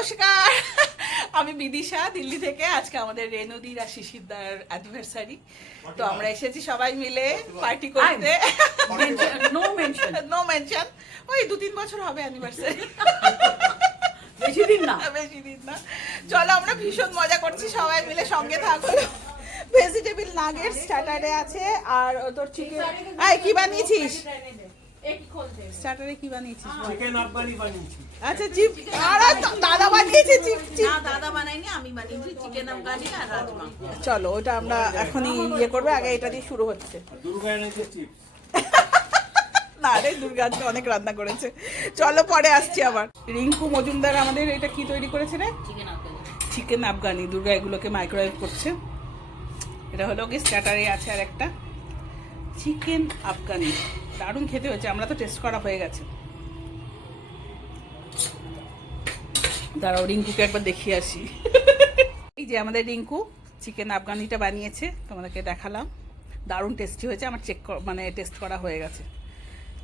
নমস্কার, আমি বিদিশা দিল্লি থেকে। আজকে আমাদের রেনুদির আর শিশিরদার অ্যানিভার্সারি, তো আমরা এসেছি সবাই মিলে পার্টি করতে। নো মেনশন, ওই 2-3 বছর হবে অ্যানিভার্সারি, বেশি দিন না। চলো, আমরা ভীষণ মজা করছি সবাই মিলে, সঙ্গে থাকো। ভেজিটেবল নাগেটস স্টার্টারে আছে, আর তোর চিকেন। কি বানিয়েছিস স্টার্টারে? কি বানিয়েছিস? চিকেন আফগানি বানিয়েছি। আচ্ছা, চিপ। আর দাদা বানিয়েছে চিপ। না, দাদা বানায়নি, আমি বানিয়েছি চিকেন আফগানি আর রাজমা। চলো, ওটা আমরা এখনই করবে, আগে এটা দিয়ে শুরু হচ্ছে। দুর্গা এনেছে চিপস। না রে, দুর্গা আজকে অনেক রান্না করেছে। চলো, পরে আসছি আবার। রিঙ্কু মজুমদার আমাদের এটা কি তৈরি করেছে রে? চিকেন আফগানি। দুর্গা এগুলোকে মাইক্রোওয়েভ করছে। এটা হলো কি স্টার্টারে আছে, আর একটা চিকেন আফগানি। দারুণ খেতে হয়েছে, আমরা তো টেস্ট করা হয়ে গেছে। দাঁড়াও, রিঙ্কুকে একবার দেখিয়ে আসি। এই যে আমাদের রিঙ্কু চিকেন আফগানিটা বানিয়েছে, তোমাদেরকে দেখালাম। দারুণ টেস্টি হয়েছে, আমার টেস্ট করা হয়ে গেছে।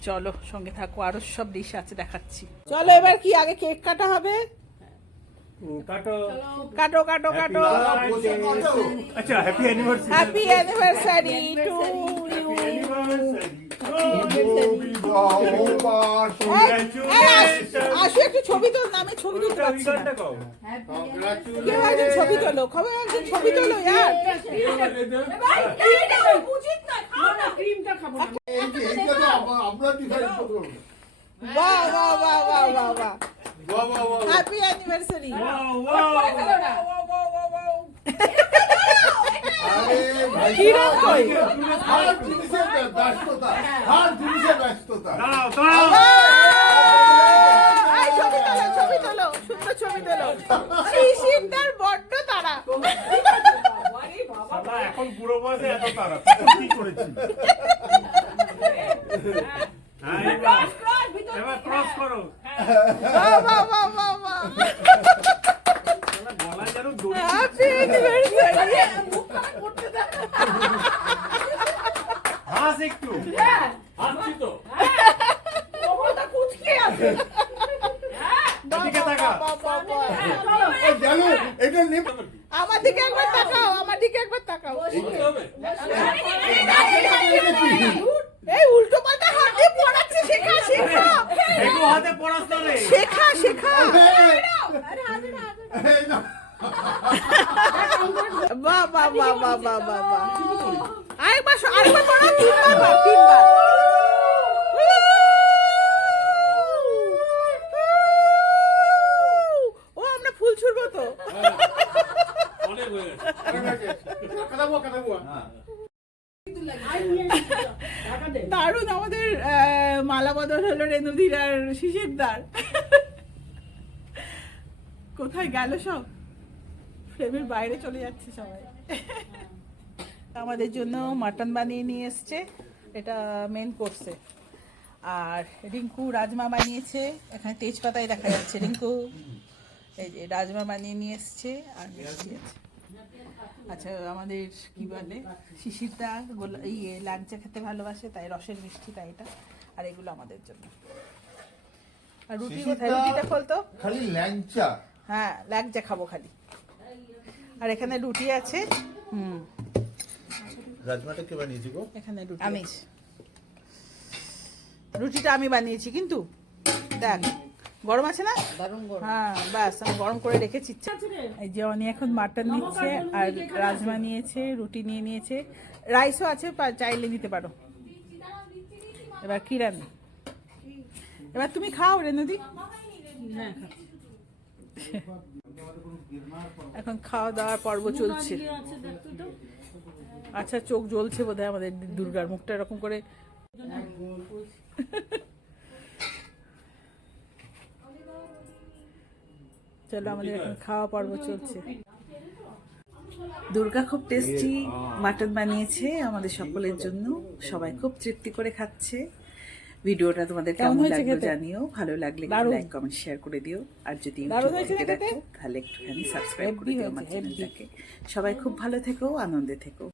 চলো, সঙ্গে থাকো, আরো সব ডিশ আছে দেখাচ্ছি। চলো, এবার কি আগে কেক কাটা হবে? কাটো কাটো কাটো কাটো। আচ্ছা, happy anniversary. Happy anniversary to you. আসো, একটু ছবি তোল না, আমি ছবি তুলতে পারছি না। কেউ একজন ছবি তোলো, খবর একজন ছবি তোলো ইয়ার। বাহ বাহ বাহ বাহ বাহ বাহ, হ্যাপি অ্যানিভার্সারি। কিরম কই? ছবি তোলো, সুন্দর ছবি তোলো। শিশিরদার বড্ড তারা। এখন পুরো বয়সে এত তারা কি করেছি? এবার ক্রস করো। বাহ বাহ বাহ বাহ বাহ, গলা যেন দড়ি। Happy anniversary. হাস একটু। হাসছি তো। এদিকে তাকা। আমার দিকে একবার তাকাও, আমার দিকে একবার তাকাও। এই উল্টো পাল্টা হাত দিয়ে পড়াচ্ছে, শেখা শেখা। একটু হাতে পড়াস না রে। শেখা শেখা। বাহ বাহ বাহ বাহ বাহ বাহ বাহ। আরেকবার পড়া, তিনবার। ও, আমরা ফুল ছুড়বো তো। অনেক হয়ে গেছে। দারুণ, আমাদের মালা বদল হলো রেনুদির আর শিশিরদার। কোথায় গেল সব? ফ্রেমের বাইরে চলে যাচ্ছে সবাই। আমাদের জন্য মাটন বানিয়ে নিয়ে এসছে, এটা মেন কোর্সে। আর রিঙ্কু রাজমা বানিয়েছে, এখানে তেজপাতায় দেখা যাচ্ছে। রিঙ্কু এই যে রাজমা বানিয়ে নিয়ে এসছে, আর মিষ্টি আছে। আচ্ছা, আমাদের কি বলে, শিশিরদা ল্যাংচা খেতে ভালোবাসে, তাই রসের মিষ্টিটা এটা। আর এগুলো আমাদের জন্য। আর রুটি কোথায়? রুটিটা খোলতো। খালি ল্যাংচা। হ্যাঁ, ল্যাংচা খাবো খালি। আর এখানে রুটি আছে। রাজমাটা কে বানিয়েছি গো? এখানে রুটি আমি, রুটিটা আমি বানিয়েছি, কিন্তু দেখ গরম আছে না? হ্যাঁ, বাস আমি গরম করে রেখেছি। এই যে অনি এখন মাটন নিচ্ছে, আর রাজমা নিয়েছে, রুটি নিয়ে নিয়েছে, রাইসও আছে, চাইলে নিতে পারো। এবার কি রান্না? এবার তুমি খাও রেনুদি। এখন খাওয়া দাওয়ার পর্ব চলছে। আচ্ছা, চোখ জ্বলছে বোধহয় আমাদের দুর্গার, মুখটা এরকম করে। চলো, আমাদের এখন খাওয়া পর্ব চলছে। দুর্গা খুব টেস্টি মাটন বানিয়েছে আমাদের সকলের জন্য, সবাই খুব তৃপ্তি করে খাচ্ছে। ভিডিওটা তোমাদের কেমন লাগলো জানিও, ভালো লাগলে লাইক কমেন্ট শেয়ার করে দিও। আর যদি দেখো তাহলে একটুখানি সাবস্ক্রাইব করে দিও আমার চ্যানেলটাকে। সবাই খুব ভালো থেকো, আনন্দে থেকো।